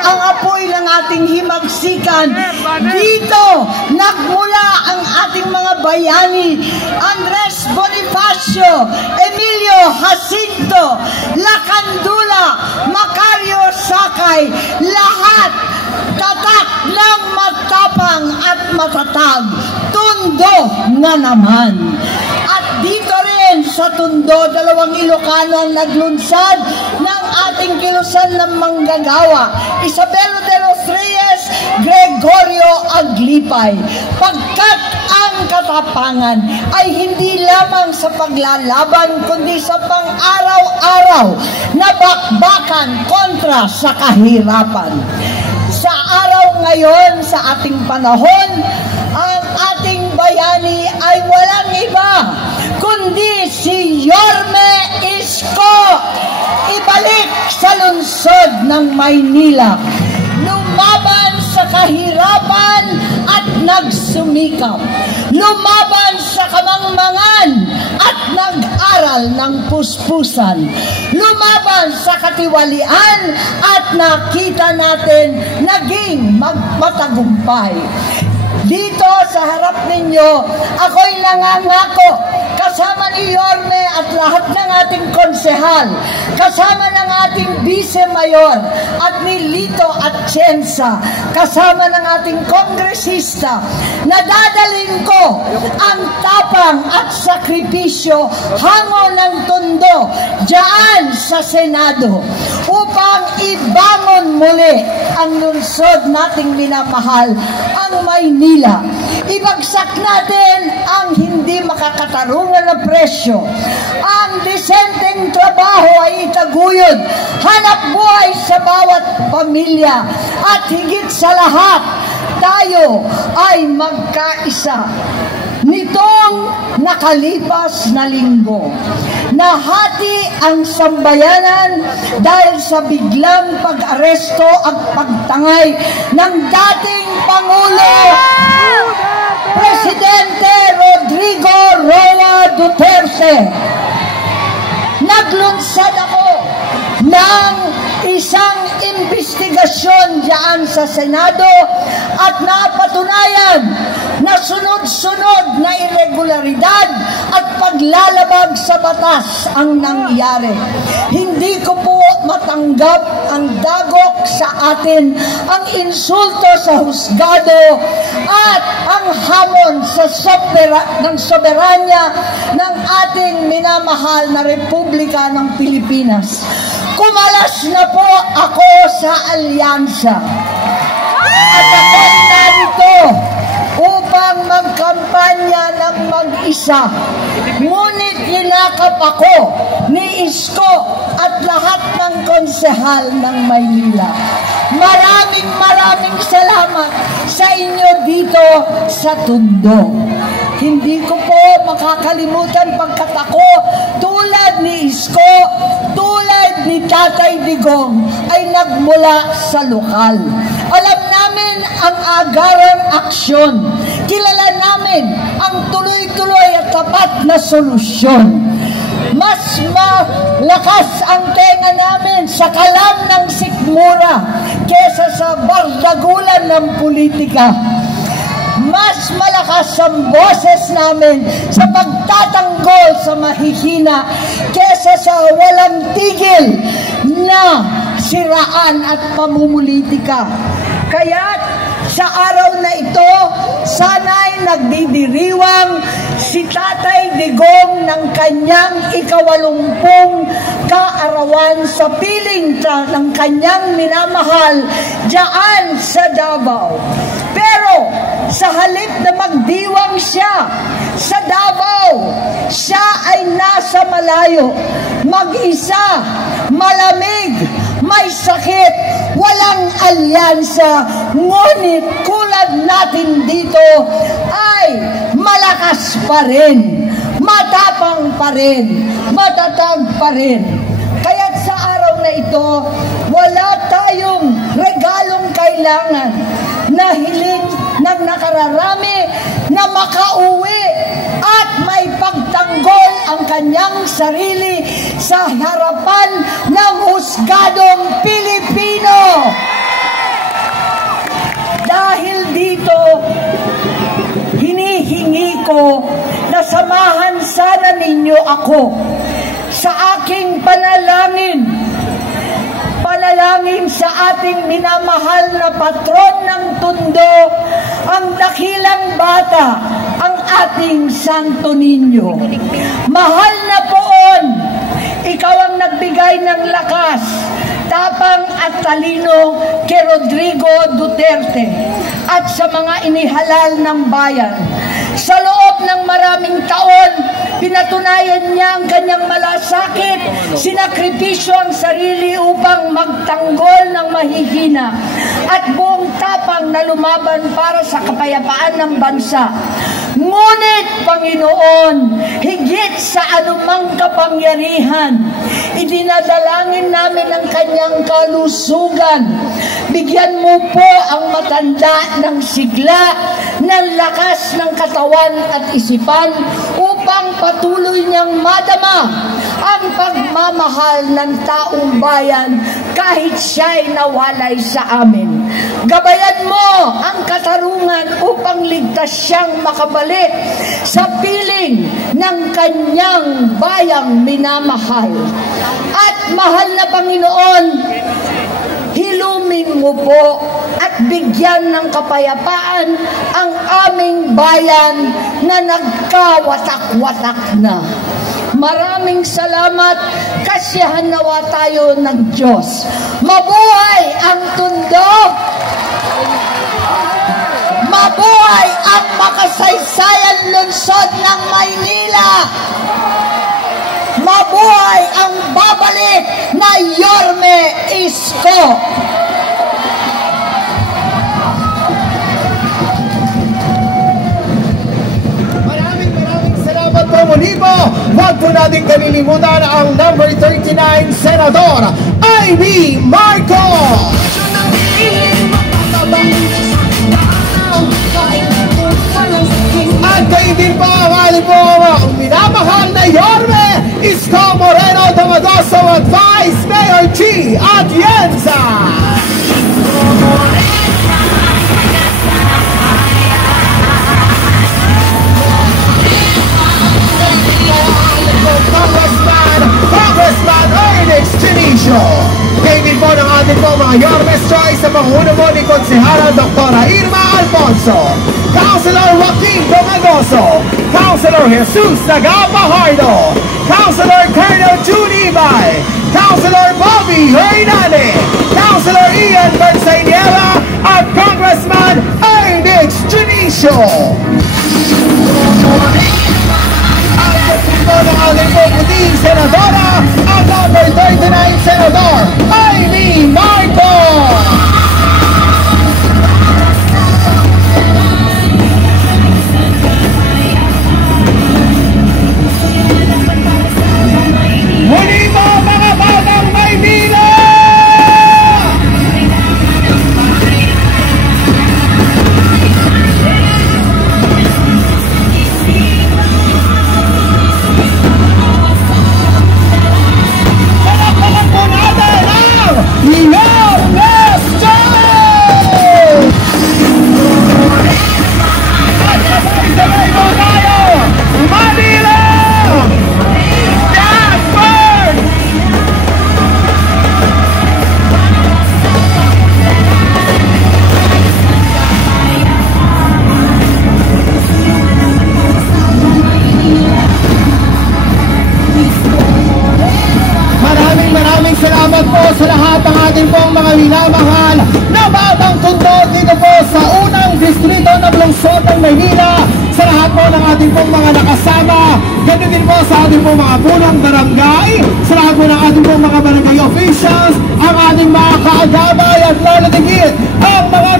ang apoy ng ating himagsikan. Dito nagmula ang ating mga bayani, Andres Bonifacio, Emilio Jacinto, Lacandula, Macario Sakay, lahat tatak ng matapang at matatag. Tondo na naman. At dito rin sa Tondo, 2 Ilocano ang naglunsad ng ating kilusan ng manggagawa, Isabelo de los Reyes, Gregorio Aglipay. Pagkat ang katapangan ay hindi lamang sa paglalaban, kundi sa pang-araw-araw na bakbakan kontra sa kahirapan. Sa araw ngayon, sa ating panahon, ang ating bayani ay walang iba kundi si Yorme Isko. Ibalik sa lungsod ng Maynila. Lumaban sa kahirapan at nagsumikap. Lumaban sa kamangmangan at nag-aral ng puspusan. Lumaban sa katiwalian at nakita natin naging matagumpay. Dito sa harap ninyo, ako'y nangangako, kasama ni Yorme at lahat ng ating konsehal, kasama ng ating vice-mayor at ni Lito Atienza, kasama ng ating kongresista, nadadalhin ko ang tapang at sakripisyo hango ng Tondo diyan sa Senado upang ibangon muli ang lungsod nating minamahal, ang Maynila. Ibagsak natin ang hindi makakatarungan na presyo. Ang disenteng trabaho ay itaguyod, hanap buhay sa bawat pamilya, at higit sa lahat, tayo ay magkaisa. Nitong nakalipas na linggo, nahati ang sambayanan dahil sa biglang pag-aresto at pagtangay ng dating Pangulo Presidente Rodrigo Roa Duterte. Naglunsad ako ng isang investigasyon diyan sa Senado at napatunayan na sunod-sunod na irregularidad at paglalabag sa batas ang nangyari. Hindi ko po matanggap ang dagok sa atin, ang insulto sa husgado at ang hamon sa soberanya ng ating minamahal na Republika ng Pilipinas. Kumalas na po ako sa alyansa at ako narito upang magkampanya ng mag-isa. Ngunit hinakap ako ni Isko at lahat ng konsehal ng Maynila. Maraming salamat sa inyo dito sa Tondo. Hindi ko po makakalimutan pagkat ako, tulad ni Isko, tulad ni Tatay Digong, ay nagmula sa lokal. Alam namin ang agarang aksyon. Kilala namin ang tuloy-tuloy at tapat na solusyon. Mas malakas ang tenga namin sa kalam ng sikmura kesa sa bardagulan ng politika. Mas malakas ang boses namin sa pagtatanggol sa mahihina kesa sa walang tigil na siraan at pamumulitika. Kaya sa araw na ito, sana'y nagdidiriwang si Tatay Digong ng kanyang 80 kaarawan sa piling ng kanyang minamahal diyan sa Davao. Pero sa halip na magdiwang siya sa Davao, siya ay nasa malayo, mag-isa, malamig, may sakit, walang alyansa, ngunit kulad natin dito ay malakas pa rin, matapang pa rin, matatag pa rin. Kaya't sa araw na ito, wala tayong regalong kailangan na hiling ng nakararami na makauwi at may pagtanggol ang kanyang sarili sa harapan ng husgadong Pilipino. Dahil dito, hinihingi ko na samahan sana ninyo ako sa aking panalangin sa ating minamahal na patron ng Tondo, ang dakilang bata, ang ating Santo Niño. Mahal na poon, ikaw ang nagbigay ng lakas, tapang at talino kay Rodrigo Duterte at sa mga inihalal ng bayan. Sa loob ng maraming taon, pinatunayan niya ang kanyang malasakit, sinakripisyo ang sarili upang magtanggol ng mahihina at buong tapang na lumaban para sa kapayapaan ng bansa. Ngunit, Panginoon, higit sa anumang kapangyarihan, idinadalangin namin ang kanyang kalusugan. Bigyan mo po ang matanda ng sigla, ng lakas ng katawan at isipan upang patuloy niyang madama ang pagmamahal ng taong bayan kahit siya'y nawalay sa amin. Gabayan mo ang katarungan upang ligtas siyang makabalik sa piling ng kanyang bayang minamahal. At mahal na Panginoon, hilumin mo po at bigyan ng kapayapaan ang aming bayan na nagkawatak-watak na. Maraming salamat, kasiyahan nawa tayo ng Diyos. Mabuhay ang Tondo! Mabuhay ang makasaysayan lungsod ng Maynila! Mabuhay ang babalik na Yorme Isko! Maraming salamat po muli po. Huwag po natin kalilimutan ang number 39 Senador Amy Marcos. At kayo din po ang aling po ang minamahal na Yorme Isko Moreno Domadoso at Vice Mayor G. Atienza. Congressman Ernest Chinicio. Kayo din po ng ating po mga Yormes Choice sa panguno po ni Konsehara Dr. Irma Alfonso, Councilor Joaquin Domadoso, Councilor Jesus Nagapahardo, Councilor Colonel June Ibay, Councilor Bobby Hernandez, Councilor Ian Bersainiela at Congressman Ernest Chinicio. Ng ating po puting senadora, ang number 39 Senador Amy Marcos. Muli mo mga batang Maynila! Salamat po sa lahat ng ating pong mga minamahal na batang Tondo dito po sa unang distrito ng lungsod ng Maynila, sa lahat po ng ating pong mga nakasama, ganoon din po sa ating pong mga punong barangay, sa lahat po ng ating pong mga barangay officials, ang ating mga kaagabay at lalo tigit ang mga